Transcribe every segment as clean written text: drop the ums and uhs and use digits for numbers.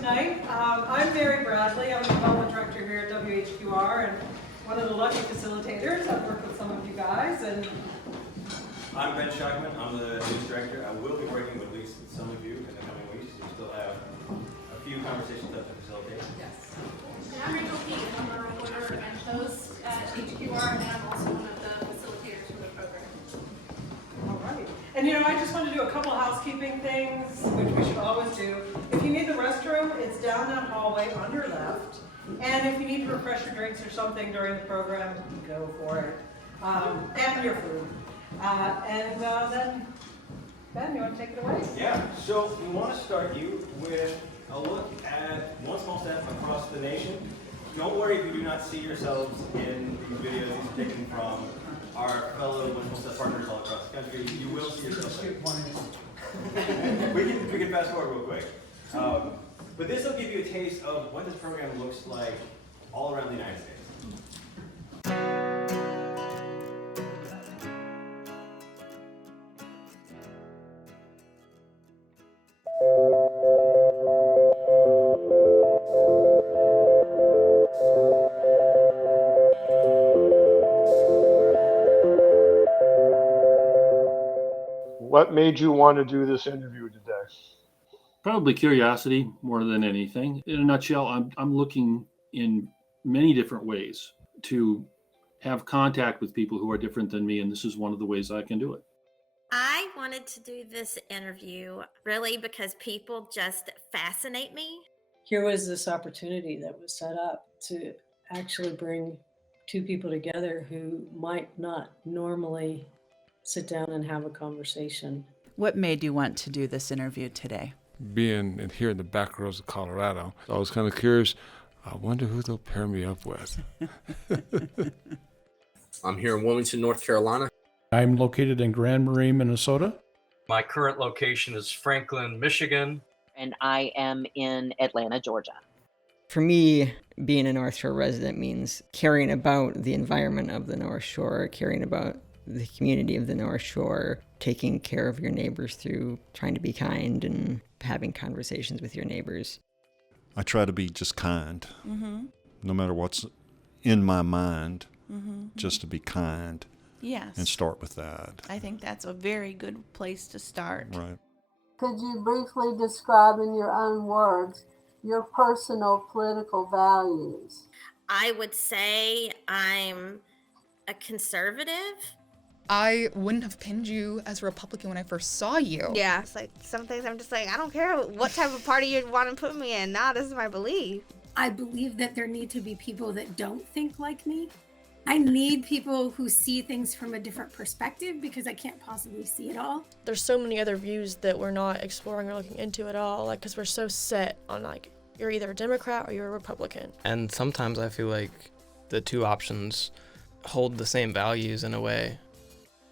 tonight. I'm Mary Bradley. I'm the development director here at WHQR and one of the lucky facilitators. I've worked with some of you guys. And I'm Ben Schachtman. I'm the news director. I will be working with at least some of you in the coming weeks. We still have a few conversations left to facilitate. yes. And I'm Rachel Keith. I'm a reporter and host at HQR, and I'm also one of the facilitators for the program. All right. And I just want to do a couple housekeeping things, which we should always do. If you need the restroom, it's down that hallway on your left. And if you need to refresh your drinks or something during the program, go for it. And your food. Then, Ben, you want to take it away? Yeah, so we want to start you with a look at one small step across the nation. Don't worry if you do not see yourselves in these videos. These are taken from our fellow One Small Step partners all across the country. You will see yourself there. we can fast forward real quick. But this will give you a taste of what this program looks like all around the United States. What made you want to do this interview today? Probably curiosity more than anything. In a nutshell, I'm looking in many different ways to have contact with people who are different than me, and this is one of the ways I can do it. I wanted to do this interview really because people just fascinate me. Here was this opportunity that was set up to actually bring two people together who might not normally sit down and have a conversation. What made you want to do this interview today? Being here in the back roads of Colorado, I was kind of curious. I wonder who they'll pair me up with. I'm here in Wilmington, North Carolina. I'm located in Grand Marais, Minnesota. My current location is Franklin, Michigan. And I am in Atlanta, Georgia. For me, being a North Shore resident means caring about the environment of the North Shore, caring about the community of the North Shore, taking care of your neighbors through trying to be kind and having conversations with your neighbors. I try to be just kind, no matter what's in my mind, just to be kind. Yes. And start with that. I think that's a very good place to start. Right. Could you briefly describe in your own words your personal political values? I would say I'm a conservative. I wouldn't have pinned you as a Republican when I first saw you. Yeah, it's like some things I'm just like, I don't care what type of party you want to put me in. Nah, this is my belief. I believe that there need to be people that don't think like me. I need people who see things from a different perspective because I can't possibly see it all. There's so many other views that we're not exploring or looking into at all, like, because we're so set on, like, you're either a Democrat or you're a Republican. And sometimes I feel like the two options hold the same values in a way.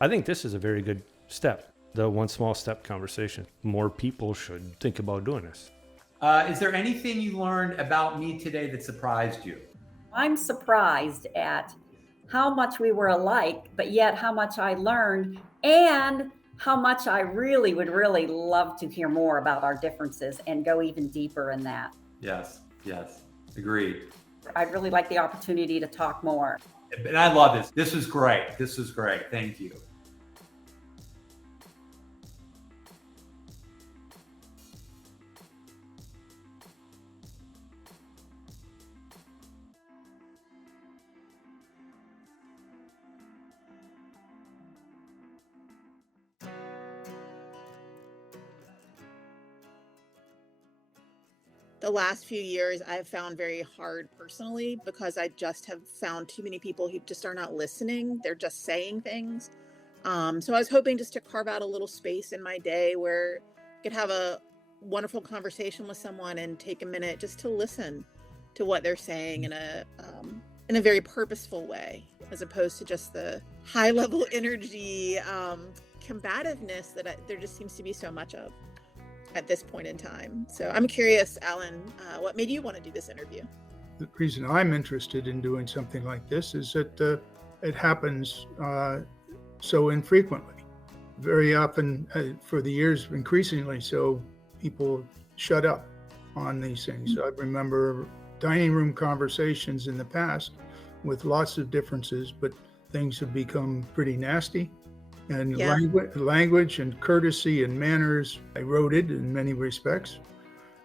I think this is a very good step, the one small step conversation. More people should think about doing this. Is there anything you learned about me today that surprised you? I'm surprised at how much we were alike, but yet how much I learned and how much I really would love to hear more about our differences and go even deeper in that. Yes, agreed. I'd really like the opportunity to talk more. And I love this. This was great. Thank you. The last few years I've found very hard personally because I just have found too many people who just are not listening. They're just saying things. So I was hoping just to carve out a little space in my day where I could have a wonderful conversation with someone and take a minute just to listen to what they're saying in a very purposeful way, as opposed to just the high level energy, combativeness that there just seems to be so much of at this point in time. So I'm curious, Alan, what made you want to do this interview? The reason I'm interested in doing something like this is that it happens so infrequently. Very often, for the years, increasingly so, people shut up on these things. I remember dining room conversations in the past with lots of differences, but things have become pretty nasty. And Yeah. language and courtesy and manners eroded in many respects.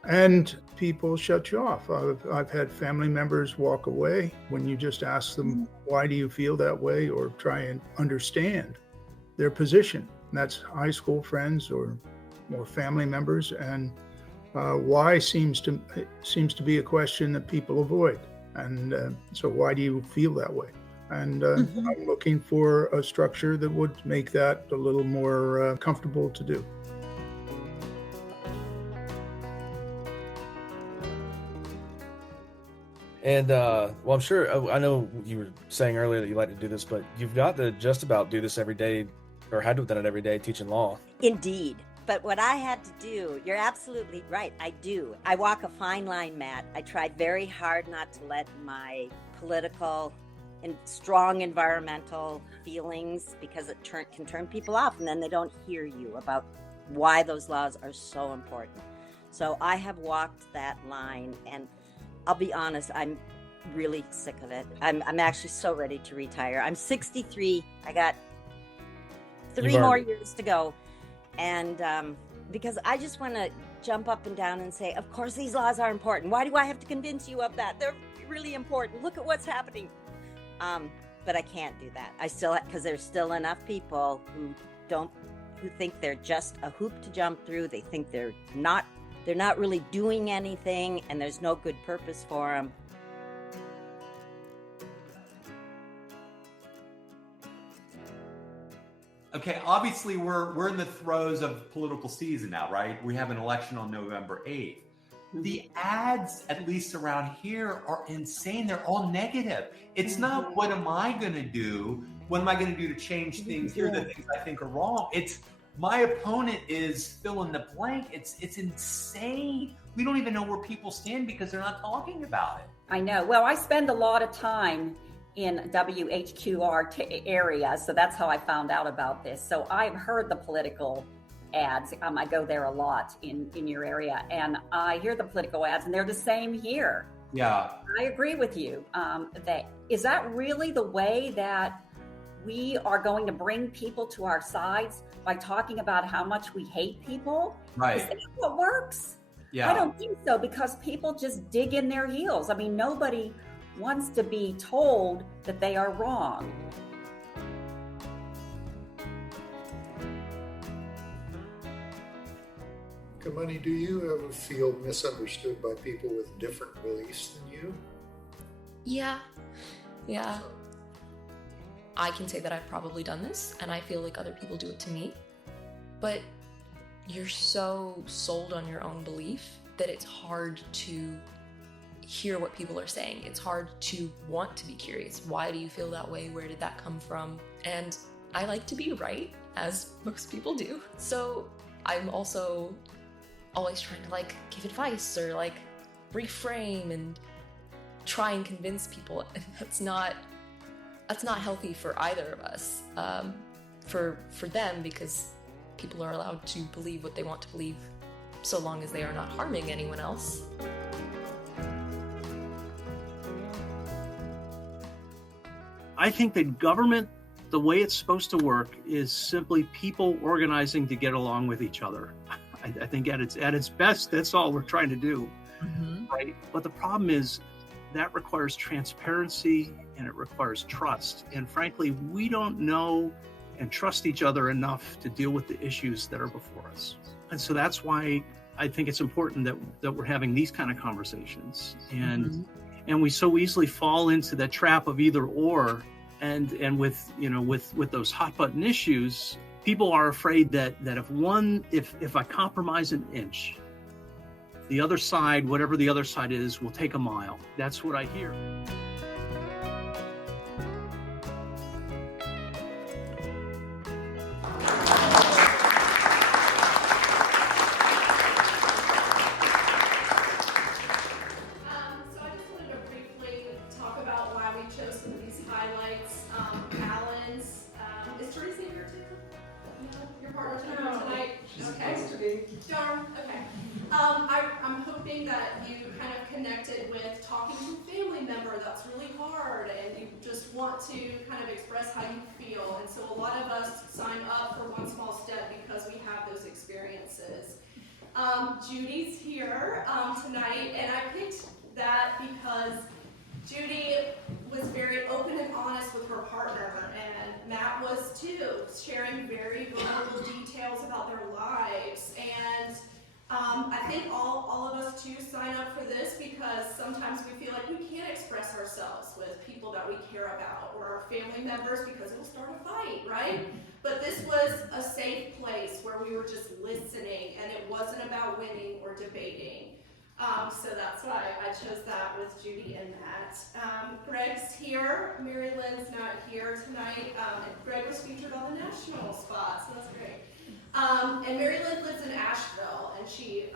And people shut you off. I've had family members walk away when you just ask them, why do you feel that way? Or try and understand their position. And that's high school friends or family members. And why seems to be a question that people avoid. And so why do you feel that way? And I'm looking for a structure that would make that a little more comfortable to do. And well, I'm sure, I know you were saying earlier that you like to do this, but you've got to just about do this every day, or had to have done it every day, teaching law. Indeed. But what I had to do, you're absolutely right, I do. I walk a fine line, Matt. I tried very hard not to let my political and strong environmental feelings, because it can turn people off, and then they don't hear you about why those laws are so important. So I have walked that line, and I'll be honest, I'm really sick of it. I'm actually so ready to retire. I'm 63. I got 3 more years to go. And because I just want to jump up and down and say, of course these laws are important. Why do I have to convince you of that? They're really important. Look at what's happening. But I can't do that. Because there's still enough people who think they're just a hoop to jump through. They think they're not really doing anything, and there's no good purpose for them. Okay, obviously we're in the throes of political season now, right? We have an election on November 8th. The ads, at least around here, are insane. They're all negative. It's not what am I going to do? What am I going to do to change things here, the things I think are wrong? It's my opponent is fill in the blank. It's insane. We don't even know where people stand because they're not talking about it. I know. Well, I spend a lot of time in WHQR area, so that's how I found out about this. So I've heard the political ads. I go there a lot in your area, and I hear the political ads, and they're the same here. Yeah. I agree with you. Is that really the way that we are going to bring people to our sides, by talking about how much we hate people? Right. Is that what works? Yeah. I don't think so, because people just dig in their heels. I mean, nobody wants to be told that they are wrong. Kamani, do you ever feel misunderstood by people with different beliefs than you? Yeah. I can say that I've probably done this, and I feel like other people do it to me. But you're so sold on your own belief that it's hard to hear what people are saying. It's hard to want to be curious. Why do you feel that way? Where did that come from? And I like to be right, as most people do. So I'm also always trying to give advice or reframe and try and convince people. And that's not healthy for either of us. For them, because people are allowed to believe what they want to believe so long as they are not harming anyone else. I think that government, the way it's supposed to work, is simply people organizing to get along with each other. I think at its best, that's all we're trying to do, right? But the problem is that requires transparency and it requires trust. And frankly, we don't know and trust each other enough to deal with the issues that are before us. And so that's why I think it's important that we're having these kind of conversations. And we so easily fall into the trap of either or. And with those hot button issues, people are afraid that if I compromise an inch, the other side, whatever the other side is, will take a mile. That's what I hear. I'm hoping hoping that you kind of connected with talking to a family member that's really hard and you just want to kind of express how you feel. And so a lot of us sign up for One Small Step because we have those experiences. Judy's here tonight, and I picked that because Judy was very open and honest with her partner, and Matt was too, sharing very vulnerable details about their lives. And I think all of us too sign up for this because sometimes we feel like we can't express ourselves with people that we care about or our family members because it'll start a fight, right? But this was a safe place where we were just listening, and it wasn't about winning or debating. So that's why I chose that with Judy and Matt. Greg's here. Mary Lynn's not here tonight. Greg was featured on the national spot, so that's great. And Mary Lynn lives in Asheville, and she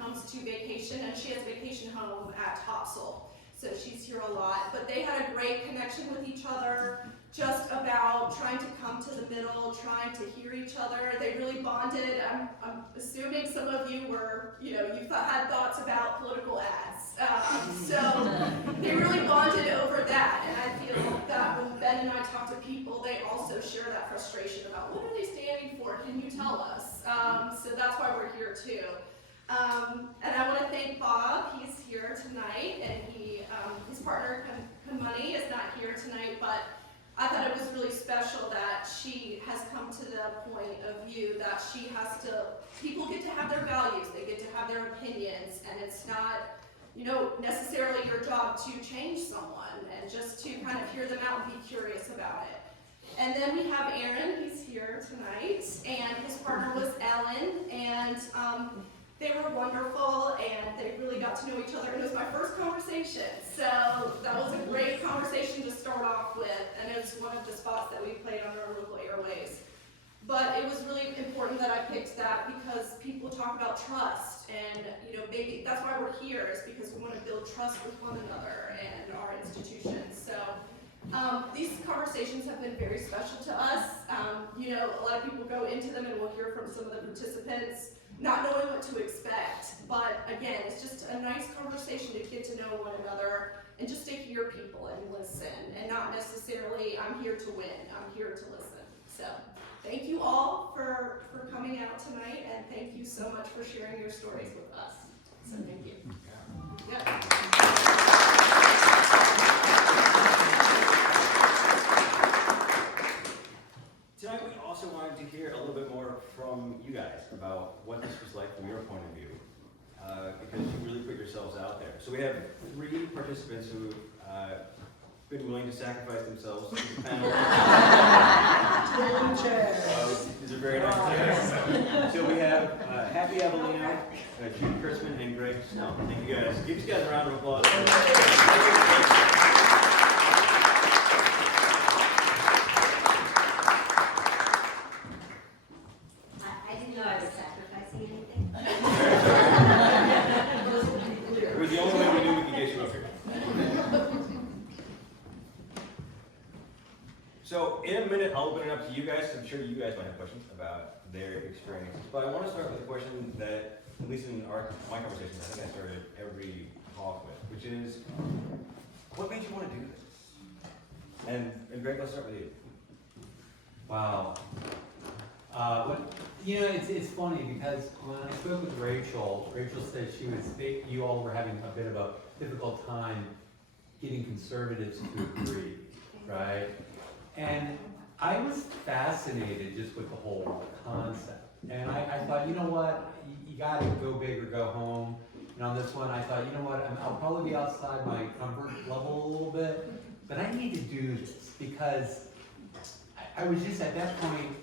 comes to vacation, and she has vacation home at Topsail. So she's here a lot. But they had a great connection with each other, just about trying to come to the middle, trying to hear each other. They really bonded. I'm assuming some of you were, had thoughts about political ads. So they really bonded over that. And I feel that when Ben and I talk to people, they also share that frustration about what are they standing for? Can you tell us? So that's why we're here too. And I want to thank Bob. He's here tonight, and his partner, Kamani, is not here tonight, but I thought it was really special that she has come to the point of view that people get to have their values, they get to have their opinions, and it's not, necessarily your job to change someone, and just to kind of hear them out and be curious about it. And then we have Aaron, he's here tonight, and his partner was Ellen, and they were wonderful, and they really got to know each other, and it was my first conversation, so that was a great conversation to start off with, and it was one of the spots that we played on our local airways. But it was really important that I picked that because people talk about trust, and maybe that's why we're here, is because we want to build trust with one another and our institutions. So these conversations have been very special to us. A lot of people go into them, and we'll hear from some of the participants not knowing what to expect. But again, it's just a nice conversation to get to know one another and just to hear people and listen, and not necessarily I'm here to win, I'm here to listen. So thank you all for coming out tonight, and thank you so much for sharing your stories with us. So thank you. Yeah. Tonight we also wanted to hear a little bit more from you guys about what this was like from your point of view, because you really put yourselves out there. So we have 3 participants who been willing to sacrifice themselves to the panel. These are very nice chairs. So we have Happy Avellino, Judy Kurtzman, and Greg Snell. Thank you guys. Give these guys a round of applause. I didn't know I was sacrificing anything. It was the only way we knew we could get you up here. So in a minute, I'll open it up to you guys. I'm sure you guys might have questions about their experiences. But I want to start with a question that, at least in my conversations, I think I started every talk with, which is, what made you want to do this? And Greg, let's start with you. Wow. It's funny because when I spoke with Rachel said you all were having a bit of a difficult time getting conservatives to agree, right? And I was fascinated just with the whole concept. And I thought, you know what, you gotta go big or go home. And on this one, I thought, you know what, I'll probably be outside my comfort level a little bit, but I need to do this because I was just at that point,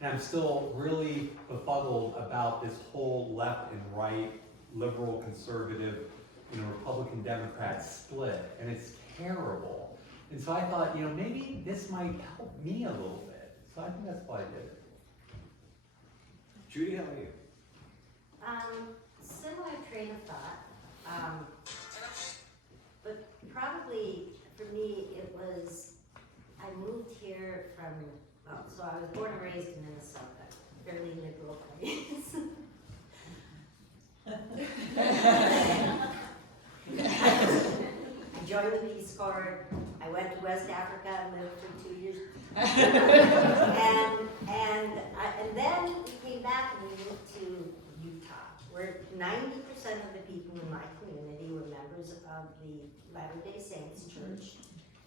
and I'm still really befuddled about this whole left and right, liberal, conservative, Republican, Democrat split, and it's terrible. And so I thought, maybe this might help me a little bit. So I think that's why I did it. Judy, how about you? Similar train of thought, but probably for me it was, I moved here from, so I was born and raised in Minnesota, fairly liberal place. Discord. I went to West Africa and lived for 2 years. and then we came back and we moved to Utah, where 90% of the people in my community were members of the Latter-day Saints Church.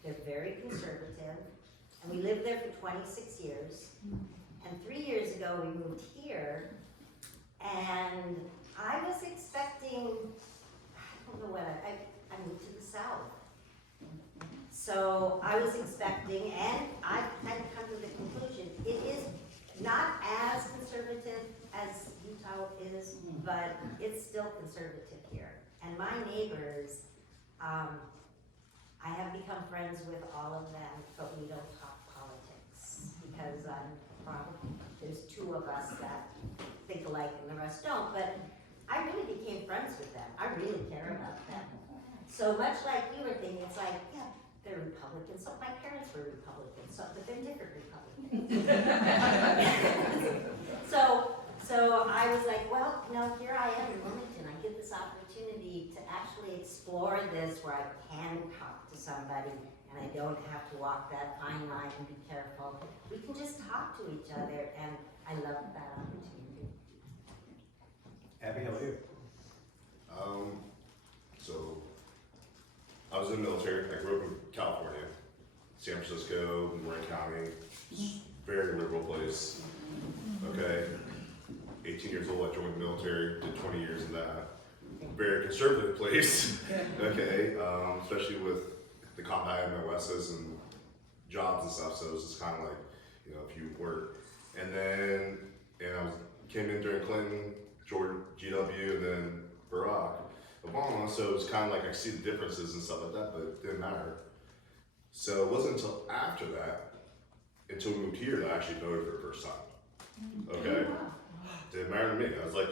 They're very conservative, and we lived there for 26 years. And 3 years ago, we moved here, and I was expecting, I don't know what, I moved to the South. So I was expecting, and I've had to come to the conclusion, it is not as conservative as Utah is, but it's still conservative here. And my neighbors, I have become friends with all of them, but we don't talk politics because there's two of us that think alike and the rest don't. But I really became friends with them. I really care about them. So much like you were thinking, it's like, yeah, they're Republicans. So my parents were Republicans, but they're different Republicans. So I was like, well, here I am in Wilmington. I get this opportunity to actually explore this where I can talk to somebody and I don't have to walk that fine line and be careful. We can just talk to each other, and I love that opportunity. Abby, how about you? So I was in the military. I grew up in California, San Francisco, Marin County, very liberal place. Okay, 18 years old, I joined the military, did 20 years in that. Very conservative place, okay, especially with the combat MOSs and jobs and stuff, so it was just kind of like, if you work. And then, came in during Clinton, George GW, and then Barack Obama, so it was kind of like I see the differences and stuff like that, but it didn't matter. So it wasn't until after that, until we moved here, that I actually voted for the first time. Okay? Didn't matter to me. I was like,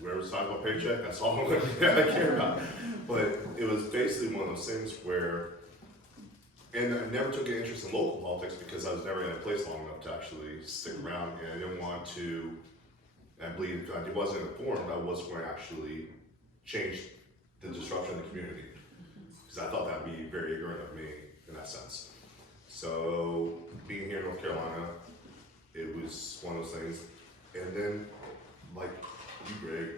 whoever's talking about paycheck, that's all I care about. But it was basically one of those things where, and I never took an interest in local politics because I was never in a place long enough to actually stick around, and I didn't want to, I believe I wasn't informed, I was going to actually change the disruption in the community. Because I thought that would be very ignorant of me in that sense. So being here in North Carolina, it was one of those things. And then, like you, Greg,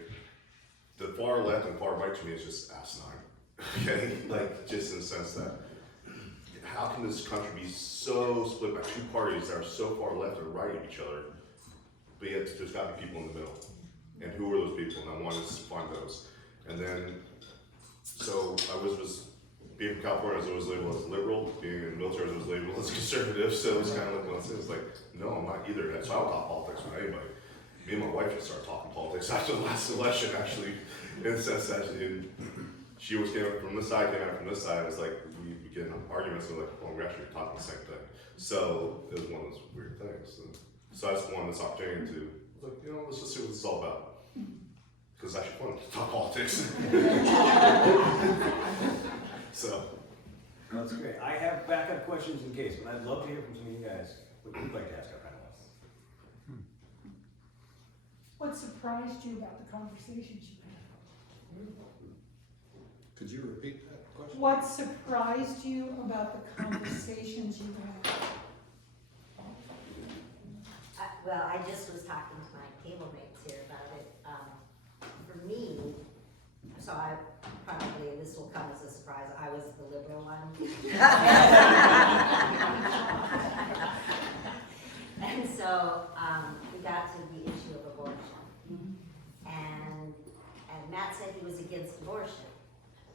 the far left and far right to me is just asinine. Okay? Like, just in the sense that, how can this country be so split by two parties that are so far left and right of each other, but yet there's got to be people in the middle. And who are those people? And I wanted to find those. And then, so I was being from California, I was always labeled as liberal. Being in the military, I was always labeled as conservative. So it was kind of like one of those things, like, no, I'm not either. So I don't talk politics with anybody. Me and my wife just started talking politics after the last election, actually, in the sense that she always came up from this side, came out from this side. It was like, we get in arguments, and we're like, well, we're actually talking the same thing. So it was one of those weird things. So I just wanted this opportunity to, like, let's just see what this is all about. Because it's actually fun to talk politics. So. That's great. I have backup questions in case, but I'd love to hear from some of you guys what you'd like to ask our panelists. What surprised you about the conversations you had? Could you repeat that question? What surprised you about the conversations you had? Well, I just was talking to my table mates here about it. For me, so I probably, this will come as a surprise, I was the liberal one. And so we got to the issue of abortion. And Matt said he was against abortion.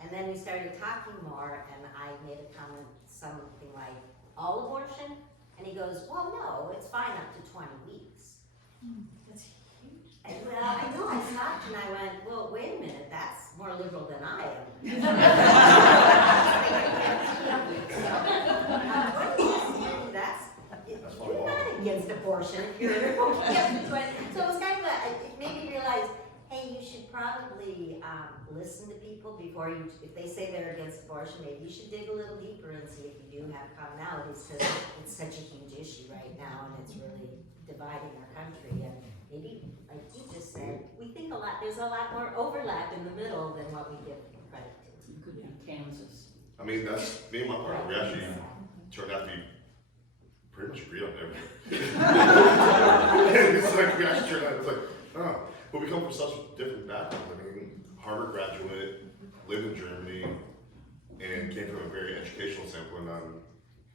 And then we started talking more, and I made a comment, something like, all abortion? And he goes, well, no, it's fine up to 20 weeks. That's huge. And well, I know, I stopped and I went, well, wait a minute, that's more liberal than I am. You're not against abortion if you're against 20. So it was kind of it made me realize, hey, you should probably listen to people before you, if they say they're against abortion, maybe you should dig a little deeper and see if you do have commonalities, because it's such a huge issue right now and it's really dividing our country. And maybe, like you just said, we think a lot, there's a lot more overlap in the middle than what we give credit to. You could be Kansas. I mean, that's me and my partner. We actually turned out to be pretty much agreed on everything. It's like we actually turned out. It's like, oh, but we come from such different backgrounds. I mean, Harvard graduate, lived in Germany, and came from a very educational standpoint on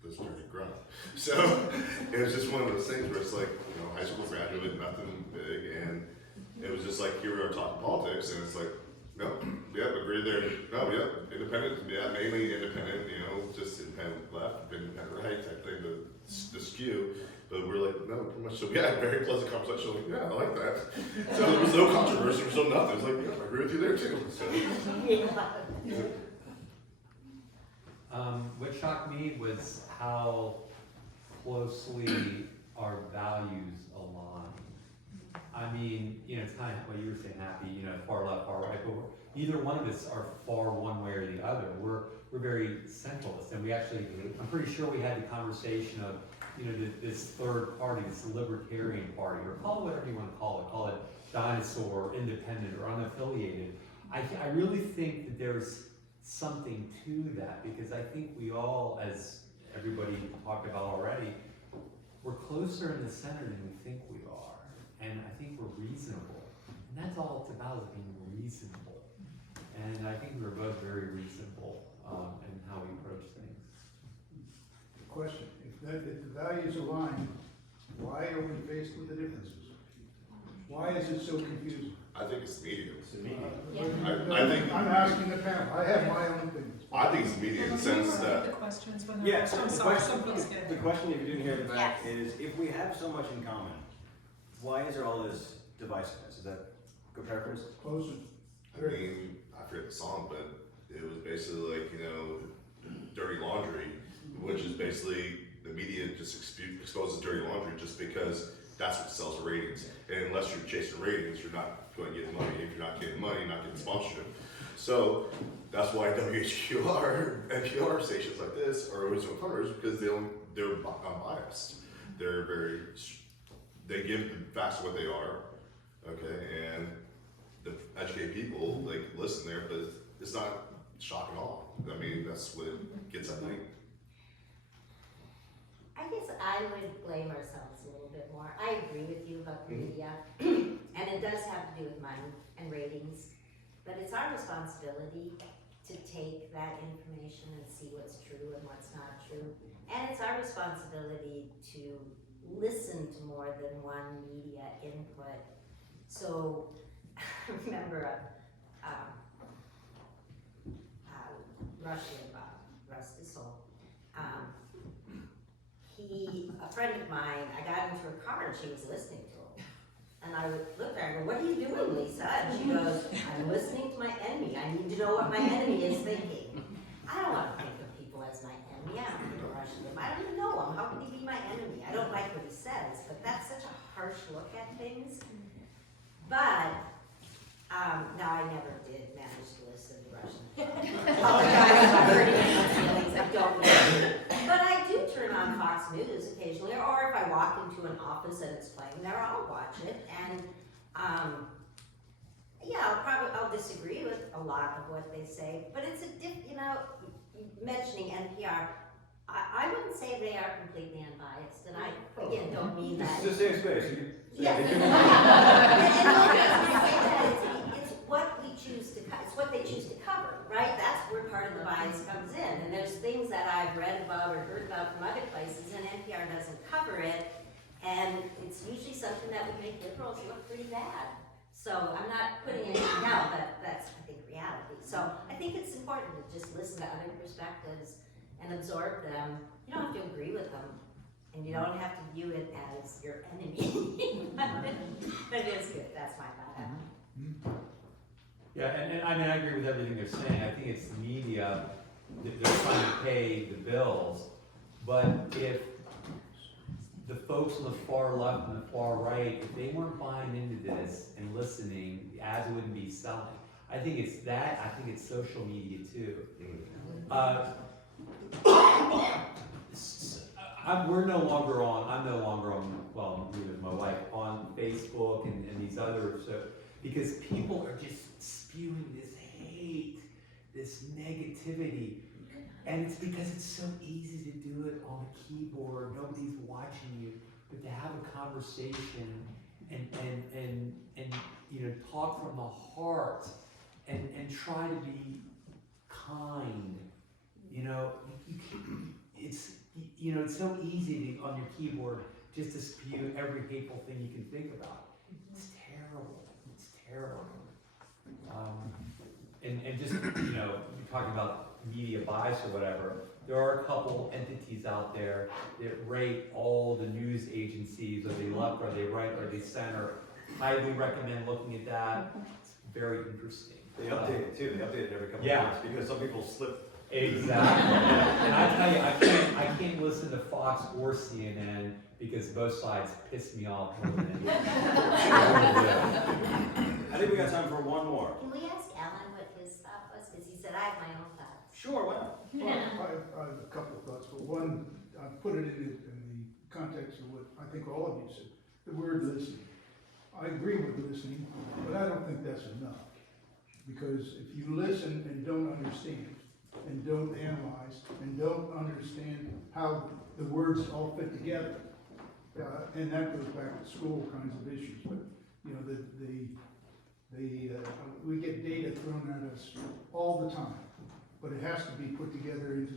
this dirty ground. So it was just one of those things where it's like, you know, high school graduate, nothing big, and it was just like, here we are talking politics, and it's like, no, yep, agree there. No, yep, independent, yeah, mainly independent, you know, just independent left, independent right type thing, the skew. But we're like, no, pretty much. So we had a very pleasant conversation. Like, yeah, I like that. So there was no controversy, there was no nothing. It was like, yeah, I agree with you there too. So, what shocked me was how closely our values align. I mean, you know, it's kind of what you were saying, Happy, you know, far left, far right, but neither one of us are far one way or the other. We're very centralist, and we actually, I'm pretty sure we had the conversation of, you know, this third party, this libertarian party, or call it whatever you want to call it dinosaur, independent, or unaffiliated. I really think that there's something to that, because I think we all, as everybody talked about already, we're closer in the center than we think we are. And I think we're reasonable. And that's all it's about, is being reasonable. And I think we're both very reasonable in how we approach things. Question, if the values align, why are we faced with the differences? Why is it so confusing? I think it's the media. It's the media. I think I'm asking the panel. I have my own opinions. I think it's the media in the sense that. The questions when Yeah, I'm the sorry, question, somebody's getting the question if you didn't hear the back Yes. is, if we have so much in common, why is there all this divisiveness? Is that good paraphrase? Closer. I mean, I forget the song, but it was basically like, you know, dirty laundry, which is basically the media just exposes dirty laundry just because that's what sells the ratings. And unless you're chasing ratings, you're not going to get money. If you're not getting money, you're not getting sponsorship. So that's why WHQR, NPR stations like this are always doing fundraisers, because they're unbiased. They give the facts of what they are, okay, and the educated people like listen there, but it's not shock and awe. I mean, that's what it gets at night. I guess I would blame ourselves a little bit more. I agree with you about the media, and it does have to do with money and ratings, but it's our responsibility to take that information and see what's true and what's not true. And it's our responsibility to listen to more than one media input. So, I remember Rush Limbaugh, rest his soul. A friend of mine, I got into her car and she was listening to him. And I would look at her and go, "What are you doing, Lisa?" And she goes, "I'm listening to my enemy. I need to know what my enemy is thinking." I don't want to think of people as my enemy. I don't think of Rush Limbaugh. I don't even know him. How can he be my enemy? I don't like what he says, but that's such a harsh look at things. But, now I never did manage to listen to Rush Limbaugh. Apologize if I'm hurting anyone's feelings. I don't know. But I do turn on Fox News occasionally, or if I walk into an office and it's playing there, I'll watch it. And yeah, I'll disagree with a lot of what they say, but it's you know, mentioning NPR, I wouldn't say they are completely unbiased, and I again don't mean that. It's a safe space. Yes. It's what we choose to it's what they choose to cover, right? That's where part of the bias comes in. And there's things that I've read about or heard about from other places, and NPR doesn't cover it. And it's usually something that would make liberals look pretty bad. So I'm not putting anything down, but that's, I think, reality. So I think it's important to just listen to other perspectives and absorb them. You don't have to agree with them, and you don't have to view it as your enemy. But it is good. That's my thought. Yeah, and I mean, I agree with everything they're saying. I think it's the media that they're trying to pay the bills, but if the folks on the far left and the far right, if they weren't buying into this and listening, the ads wouldn't be selling. I think it's that. I think it's social media too. I'm no longer on, well, me with my wife, on Facebook and these others, because people are just spewing this hate, this negativity. And it's because it's so easy to do it on a keyboard, nobody's watching you, but to have a conversation and talk from the heart and try to be kind, it's so easy to, on your keyboard, just to spew every hateful thing you can think about. It's terrible. It's terrible. And just, you're talking about media bias or whatever, there are a couple entities out there that rate all the news agencies, are they left, are they right, are they center. Highly recommend looking at that. It's very interesting. They update it too. They update it every couple Yeah. of years because some people slip. Exactly. And I tell you, I can't listen to Fox or CNN because both sides piss me off more than anything. I think we got time for one more. Can we ask Alan what his thought was? Because he said, I have my own thoughts. Sure, why not? Well, I have a couple of thoughts, but one, I put it in the context of what I think all of you said, the word listening. I agree with listening, but I don't think that's enough. Because if you listen and don't understand, and don't analyze, and don't understand how the words all fit together, and that goes back to school kinds of issues, but we get data thrown at us all the time, but it has to be put together into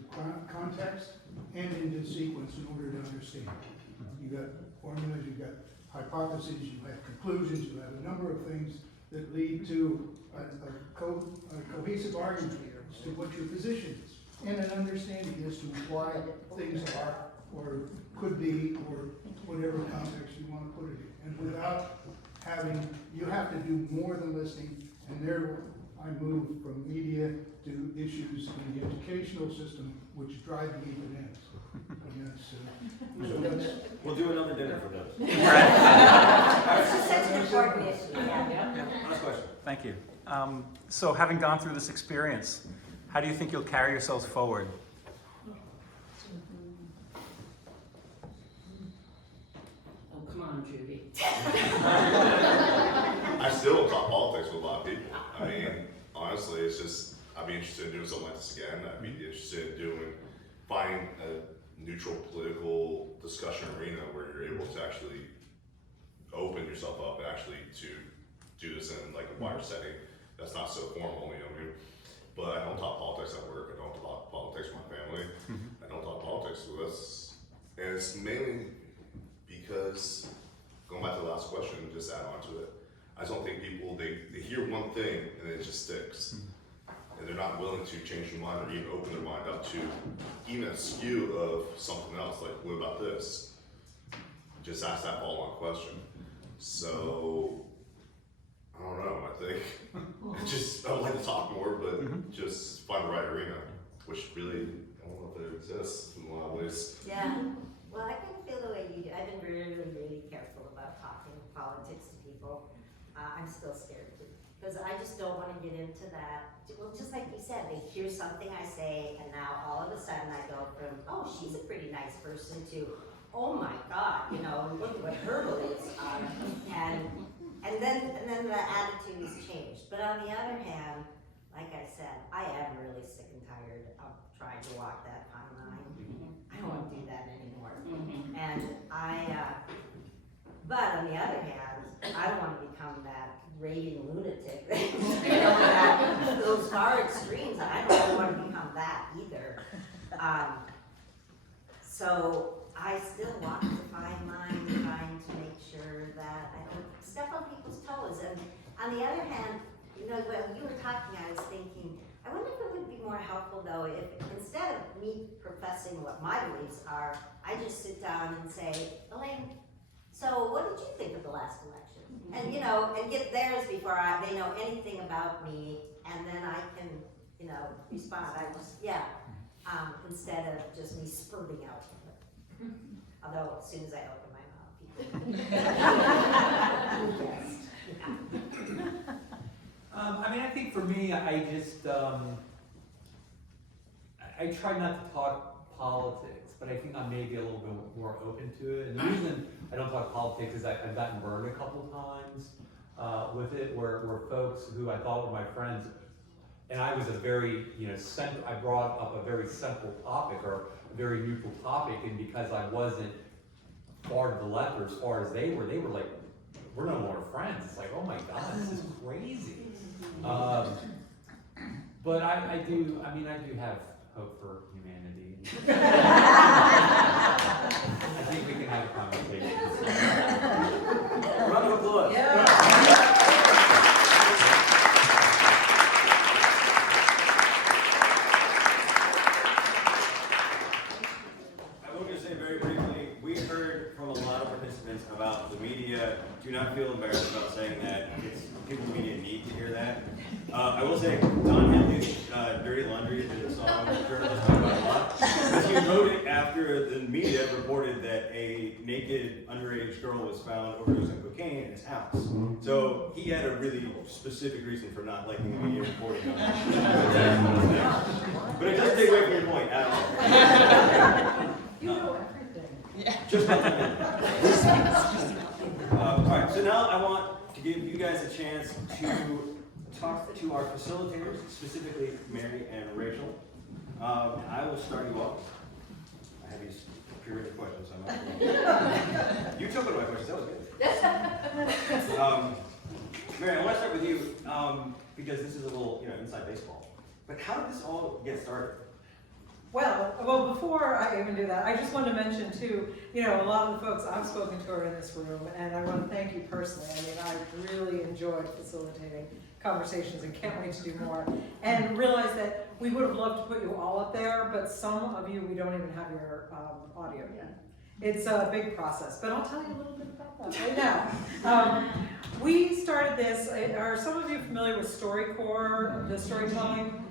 context and into sequence in order to understand. You got formulas, you got hypotheses, you have conclusions, you have a number of things that lead to a cohesive argument as to what your position is, and an understanding as to why things are, or could be, or whatever context you want to put it in. And without having, you have to do more than listening, and there I move from media to issues in the educational system which drive the even ends. And that's, We'll do another dinner for those. This is such an important issue. Last question. Thank you. So having gone through this experience, how do you think you'll carry yourselves forward? Oh, come on, Judy. I still don't talk politics with a lot of people. I mean, honestly, it's just, I'd be interested in doing something like this again. I'd be interested in finding a neutral political discussion arena where you're able to actually open yourself up and actually to do this in like a wider setting that's not so formal, you know what I mean? But I don't talk politics at work. I don't talk politics with my family. I don't talk politics with us. And it's mainly because, going back to the last question, just add on to it, I just don't think people, they hear one thing and it just sticks. And they're not willing to change their mind or even open their mind up to even a skew of something else, like, what about this? Just ask that follow-on question. So, I don't know, I think, I would like to talk more, but just find the right arena, which really, I don't know if it exists in a lot of ways. Yeah, well, I kind of feel the way you do. I've been really, really careful about talking politics to people. I'm still scared to, because I just don't want to get into that. Well, just like you said, they hear something I say, and now all of a sudden I go from, oh, she's a pretty nice person, to, oh my God, look what her beliefs are. And then the attitude has changed. But on the other hand, like I said, I am really sick and tired of trying to walk that fine line. I don't want to do that anymore. And but on the other hand, I don't want to become that raving lunatic. Those far extremes, I don't really want to become that either. So I still walk the fine line, trying to make sure that I don't step on people's toes. And on the other hand, when you were talking, I was thinking, I wonder if it would be more helpful though if instead of me professing what my beliefs are, I just sit down and say, Elaine, so what did you think of the last election? And and get theirs before they know anything about me, and then I can, respond. Instead of just me spurting out. Although as soon as I open my mouth, people. I think for me, I just, I try not to talk politics, but I think I'm maybe a little bit more open to it. And the reason I don't talk politics is I've gotten burned a couple times with it, where folks who I thought were my friends And I was a very, I brought up a very simple topic or a very neutral topic, and because I wasn't far to the left or as far as they were like, we're no more friends. It's like, oh my God, this is crazy. But I do have hope for humanity. I think we can have a conversation. Round of applause. I want to say very briefly, we heard from a lot of participants about the media. Do not feel embarrassed about saying that. People in the media need to hear that. I will say, Don Henley's Dirty Laundry is a song that journalists talk about a lot. Because he wrote it after the media reported that a naked underage girl was found overdosing cocaine in his house. So he had a really specific reason for not liking the media reporting on that. But it doesn't take away from your point at all. You know everything. Just all right, so now I want to give you guys a chance to talk to our facilitators, specifically Mary and Rachel. And I will start you off. I have these pre-written questions, so I'm not going. You took one of my questions, that was good. Mary, I want to start with you, because this is a little, inside baseball. But how did this all get started? Well, before I even do that, I just wanted to mention too, a lot of the folks I've spoken to are in this room, and I want to thank you personally. I mean, I really enjoyed facilitating conversations and can't wait to do more. And realize that we would have loved to put you all up there, but some of you, we don't even have your audio yet. It's a big process, but I'll tell you a little bit about that right now. We started this, are some of you familiar with StoryCorps, the storytelling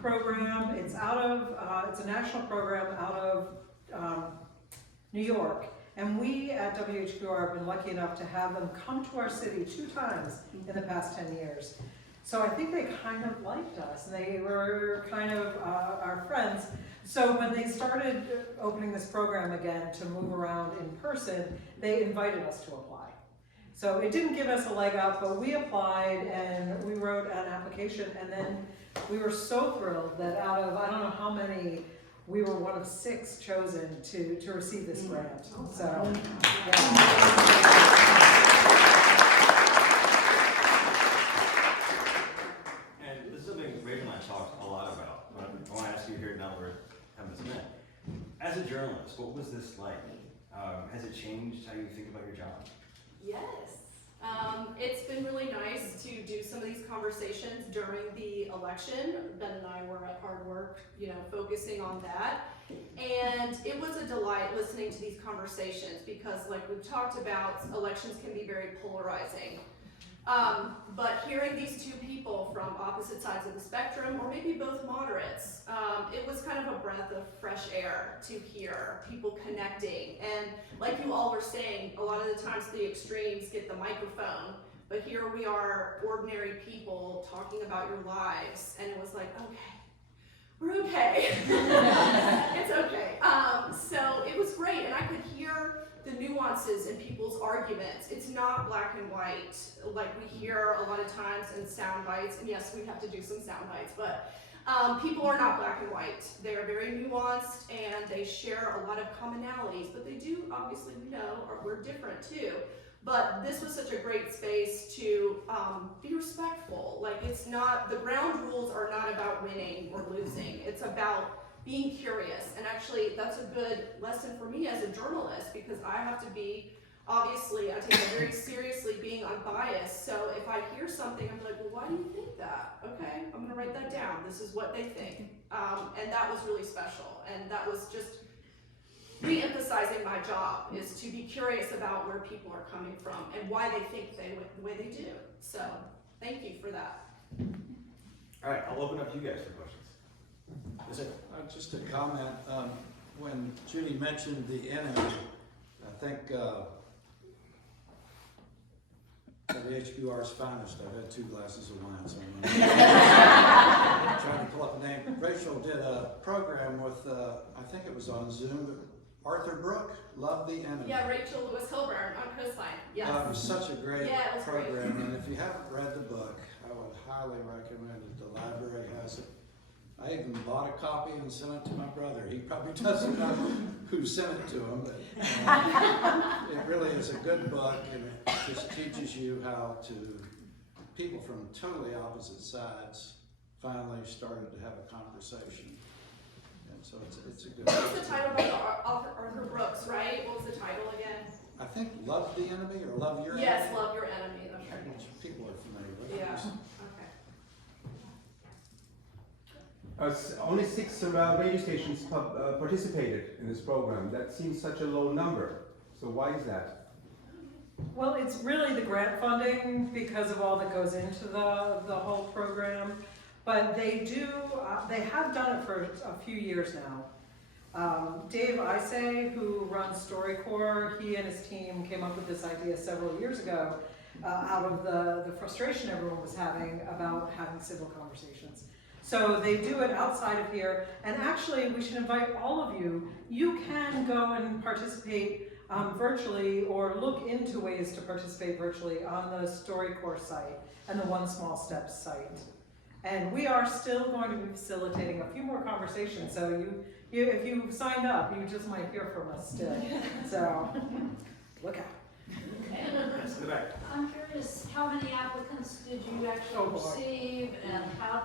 program? It's it's a national program out of New York. And we at WHQR have been lucky enough to have them come to our city 2 times in the past 10 years. So I think they kind of liked us, and they were kind of our friends. So when they started opening this program again to move around in person, they invited us to apply. So it didn't give us a leg up, but we applied and we wrote an application, and then we were so thrilled that out of, I don't know how many, we were one of 6 chosen to receive this grant. So, yeah. And this is something Rachel and I talked a lot about. I want to ask you here now we're having this event. As a journalist, what was this like? Has it changed how you think about your job? Yes. It's been really nice to do some of these conversations during the election. Ben and I were at hard work, focusing on that. And it was a delight listening to these conversations because, like we've talked about, elections can be very polarizing. But hearing these 2 people from opposite sides of the spectrum, or maybe both moderates, it was kind of a breath of fresh air to hear people connecting. And like you all were saying, a lot of the times the extremes get the microphone, but here we are, ordinary people talking about your lives, and it was like, okay, we're okay. It's okay. So it was great, and I could hear the nuances in people's arguments. It's not black and white like we hear a lot of times in sound bites, and yes, we have to do some sound bites, but people are not black and white. They are very nuanced, and they share a lot of commonalities, but they do, obviously, we know, we're different too. But this was such a great space to be respectful. Like, it's not, the ground rules are not about winning or losing. It's about being curious. And actually, that's a good lesson for me as a journalist, because I have to be, obviously, I take it very seriously being unbiased. So if I hear something, I'm like, well, why do you think that? Okay, I'm gonna write that down. This is what they think. And that was really special. And that was just re-emphasizing my job, is to be curious about where people are coming from and why they think the way they do. So thank you for that. All right, I'll open up to you guys for questions. Yes, sir. Just a comment. When Judy mentioned the enemy, I think WHQR's finest. I've had 2 glasses of wine, so I'm trying to pull up a name. Rachel did a program with, I think it was on Zoom, Arthur Brooke, Love the Enemy. Yeah, Rachel Lewis-Hilburn on Coastline. Yes. It was such a great program, great. and if you haven't read the book, I would highly recommend it. The library has it. I even bought a copy and sent it to my brother. He probably doesn't know who sent it to him, but it really is a good book, and it just teaches you how to, people from totally opposite sides finally started to have a conversation. And so it's a good book. What's the title by Arthur Brooks, right? What was the title again? I think Love the Enemy or Love Your Enemy. Yes, Love Your Enemy. That's right. Which people are familiar with. Yeah. Only 6 radio stations participated in this program. That seems such a low number. So why is that? Well, it's really the grant funding because of all that goes into the whole program. But they have done it for a few years now. Dave Isay, who runs StoryCorps, he and his team came up with this idea several years ago out of the frustration everyone was having about having civil conversations. So they do it outside of here, and actually we should invite all of you. You can go and participate virtually or look into ways to participate virtually on the StoryCorps site and the One Small Step site. And we are still going to be facilitating a few more conversations, so if you signed up, you just might hear from us still. So look out. I'm curious, how many applicants did you actually receive, and how,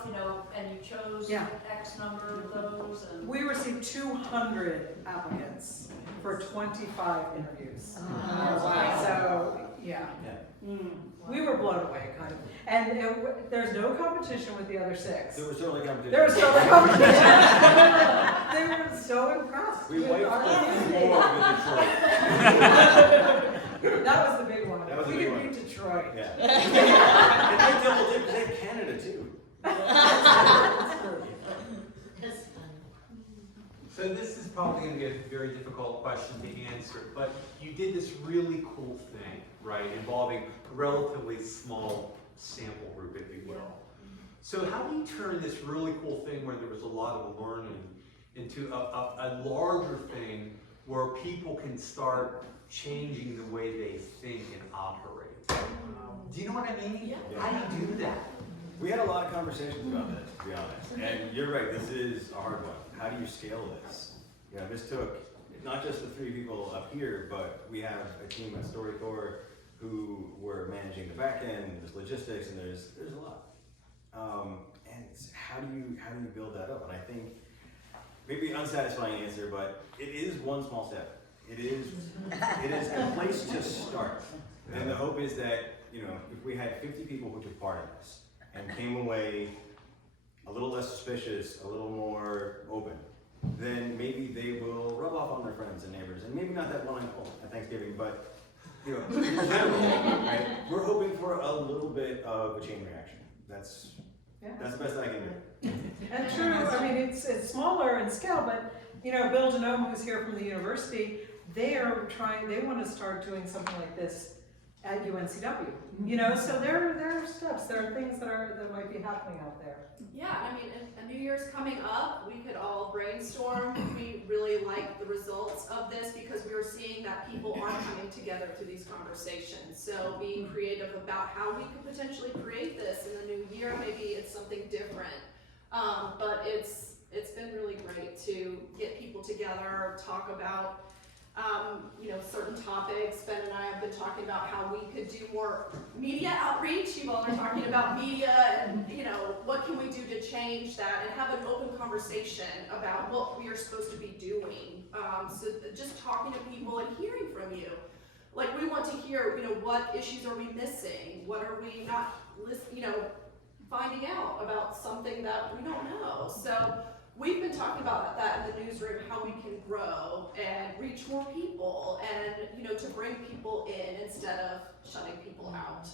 and you chose X number of those? And we received 200 applicants for 25 interviews. So, yeah. We were blown away, kind of. And there's no competition with the other 6. There was totally competition. There was totally competition. They were so impressed. We wiped the floor with Detroit. That was the big one. That was we the big could one. beat Detroit. Yeah. And they double dip, they have Canada too. So this is probably going to be a very difficult question to answer, but you did this really cool thing, right, involving a relatively small sample group, if you will. So how do you turn this really cool thing where there was a lot of learning into a larger thing where people can start changing the way they think and operate? Do you know what I mean? Yeah. How do you do that? We had a lot of conversations about this, to be honest. And you're right, this is a hard one. How do you scale this? This took not just the 3 people up here, but we have a team at StoryCorps who were managing the back end, there's logistics, and there's a lot. And how do you build that up? And I think maybe unsatisfying answer, but it is one small step. It is a place to start. And the hope is that, if we had 50 people who took part in this and came away a little less suspicious, a little more open, then maybe they will rub off on their friends and neighbors, and maybe not that one at Thanksgiving, but in general, right? We're hoping for a little bit of a chain reaction. That's the best I can do. And true, I mean, it's smaller in scale, but Bill Denome, who's here from the university, they want to start doing something like this at UNCW. So there are steps, there are things that might be happening out there. Yeah, I mean, a New Year's coming up, we could all brainstorm. We really like the results of this because we are seeing that people are coming together through these conversations. So being creative about how we could potentially create this in the new year, maybe it's something different. But it's been really great to get people together, talk about certain topics. Ben and I have been talking about how we could do more media outreach. You all are talking about media and, what can we do to change that and have an open conversation about what we are supposed to be doing. So just talking to people and hearing from you. Like, we want to hear, what issues are we missing? What are we not, finding out about something that we don't know? So we've been talking about that in the newsroom, how we can grow and reach more people and, to bring people in instead of shutting people out.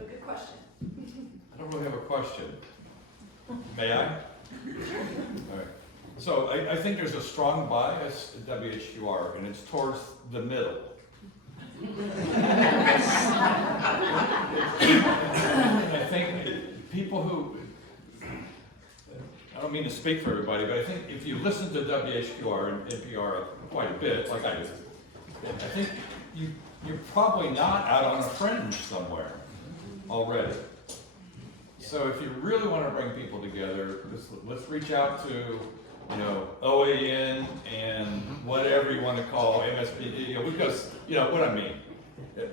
A good question. I don't really have a question. May I? All right. So I think there's a strong bias at WHQR, and it's towards the middle. I think people who, I don't mean to speak for everybody, but I think if you listen to WHQR and NPR quite a bit, like I do, I think you're probably not out on a fringe somewhere. already. So if you really want to bring people together, let's reach out to, you know, OAN and whatever you want to call MSP, you know, because, you know what I mean.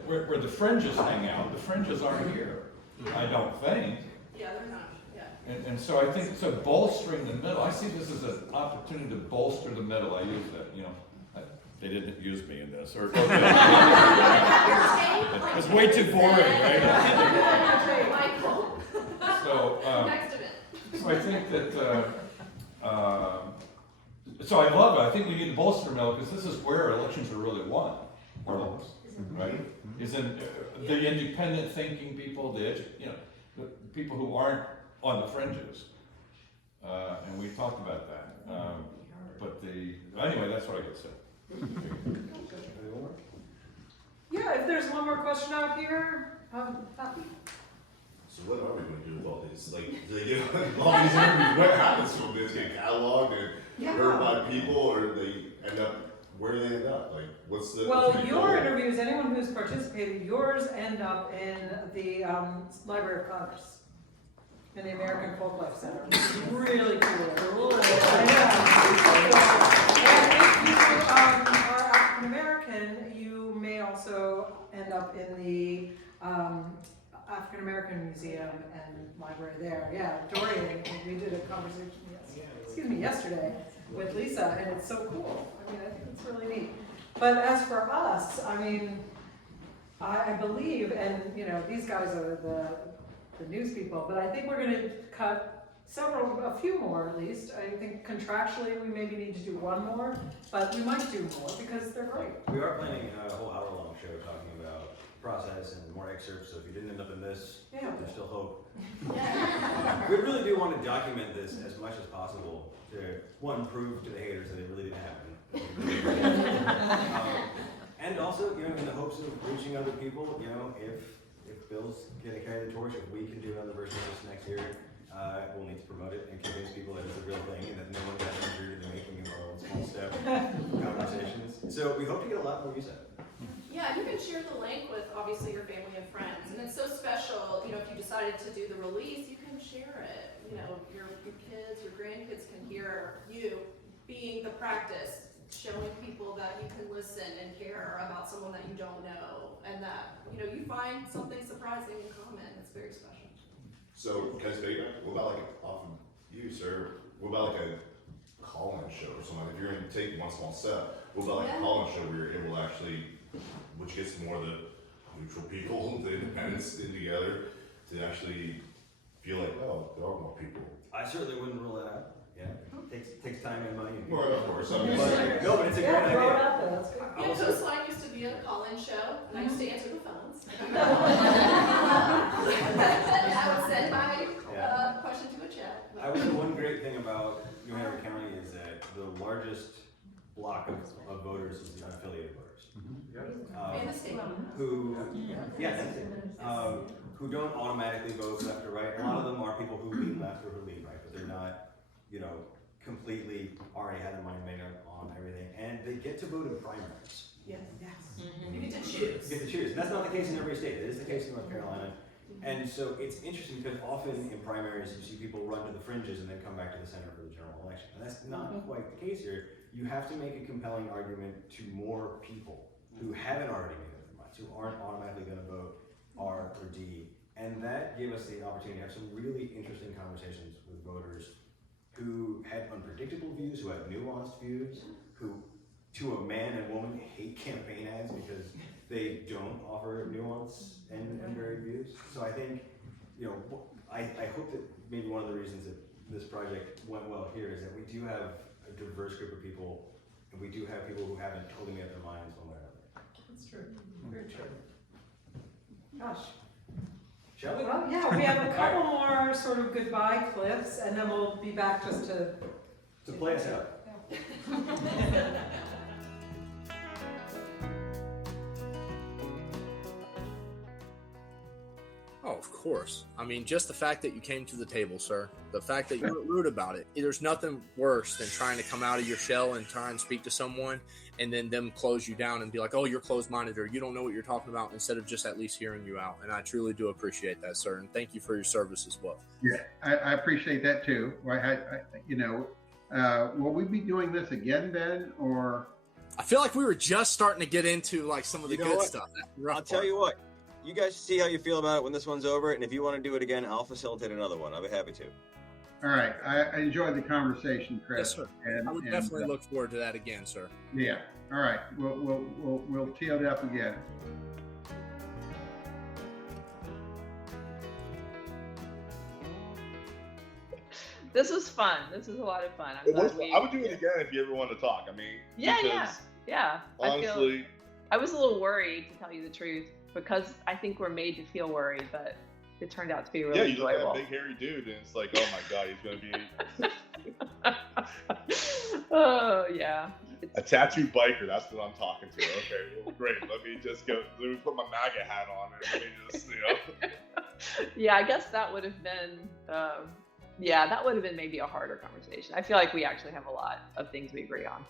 Where the fringes hang out, the fringes aren't here, I don't think. Yeah, they're not, yeah. And so I think, so bolstering the middle, I see this as an opportunity to bolster the middle. I use that, you know. They didn't use me in this, or it's way too boring, right? So I think that, so I love it. I think we need to bolster the middle, because this is where elections are really won, right? Is in the independent thinking people, the people who aren't on the fringes, and we talked about that. But anyway, that's what I could say. Yeah, if there's one more question out here, happy. So what are we going to do with all this? Like, do they get all these interviews? What happens to them? They get cataloged and heard by people, or they end up, where do they end up? Like, what's the... Well, your interviews, anyone who's participated, yours end up in the Library of Congress, in the American Folklife Center. It's really cool. And if you are African American, you may also end up in the African American Museum and Library there. Yeah, Dorian, we did a conversation yesterday with Lisa, and it's so cool. I mean, I think it's really neat. But as for us, I mean, I believe, and you know, these guys are the news people, but I think we're going to cut a few more at least. I think contractually we maybe need to do one more, but we might do more because they're great. We are planning a whole hour-long show talking about process and more excerpts, so if you didn't end up in this, there's still hope. We really do want to document this as much as possible to, one, prove to the haters that it really didn't happen. And also, you know, in the hopes of reaching other people, you know, if Bill's gonna carry the torch, if we can do another version of this next year, we'll need to promote it and convince people that it's a real thing and that no one got injured in the making of our own small step conversations. So we hope to get a lot more use out of it. Yeah, and you can share the link with obviously your family and friends, and it's so special. You know, if you decided to do the release, you can share it. You know, your kids, your grandkids can hear you being the practice, showing people that you can listen and care about someone that you don't know, and that, you know, you find something surprising in common. It's very special. So, can I say, what about like, off of you, sir, what about like a call-in show or something? If you're going to take one small step, what about like a call-in show where you're able to actually, which gets more of the neutral people, the independents in together, to actually feel like, oh, there are more people. I certainly wouldn't rule that out. Yeah, takes time and money. Well, of course. I mean, no, but it's a great idea. Yeah, Coastline used to be a call-in show, and I used to answer the phones. I would send my question to a chat. I would say one great thing about New Hampshire County is that the largest block of voters is the unaffiliated voters. And the state. Who, who don't automatically vote left or right. A lot of them are people who lean left or who lean right, but they're not, you know, completely already had their mind made up on everything, and they get to vote in primaries. Yes. You get to choose. You get to choose. That's not the case in every state. It is the case in North Carolina. And so it's interesting because often in primaries you see people run to the fringes and then come back to the center for the general election. And that's not quite the case here. You have to make a compelling argument to more people who haven't already made up their minds, who aren't automatically going to vote R or D. And that gave us the opportunity to have some really interesting conversations with voters who had unpredictable views, who had nuanced views, who, to a man and woman, hate campaign ads because they don't offer nuance and varied views. So I think, you know, I hope that maybe one of the reasons that this project went well here is that we do have a diverse group of people, and we do have people who haven't totally made up their minds one way or another. That's true. Very true. Gosh. Shall we? Well, yeah, we have a couple more sort of goodbye clips, and then we'll be back just to play us out. Oh, of course. I mean, just the fact that you came to the table, sir. The fact that you weren't rude about it. There's nothing worse than trying to come out of your shell and try and speak to someone and then them close you down and be like, oh, you're closed-minded or you don't know what you're talking about, instead of just at least hearing you out. And I truly do appreciate that, sir. And thank you for your service as well. Yeah, I appreciate that too. Will we be doing this again, Ben, or? I feel like we were just starting to get into like some of the good stuff. I'll tell you what. You guys see how you feel about it when this one's over, and if you want to do it again, I'll facilitate another one. I'll be happy to. All right, I enjoyed the conversation, Chris. Yes, sir. I would definitely look forward to that again, sir. Yeah. All right, we'll tee it up again. This was fun. This was a lot of fun. I would do it again if you ever want to talk. I mean, yeah. Honestly, I was a little worried, to tell you the truth, because I think we're made to feel worried, but it turned out to be really enjoyable. Look at that big hairy dude, and it's like, oh my god, he's gonna be oh yeah, a tattooed biker. That's what I'm talking to. Okay, well, great. Let me put my MAGA hat on and let me just, Yeah, I guess that would have been. That would have been maybe a harder conversation. I feel like we actually have a lot of things we agree on.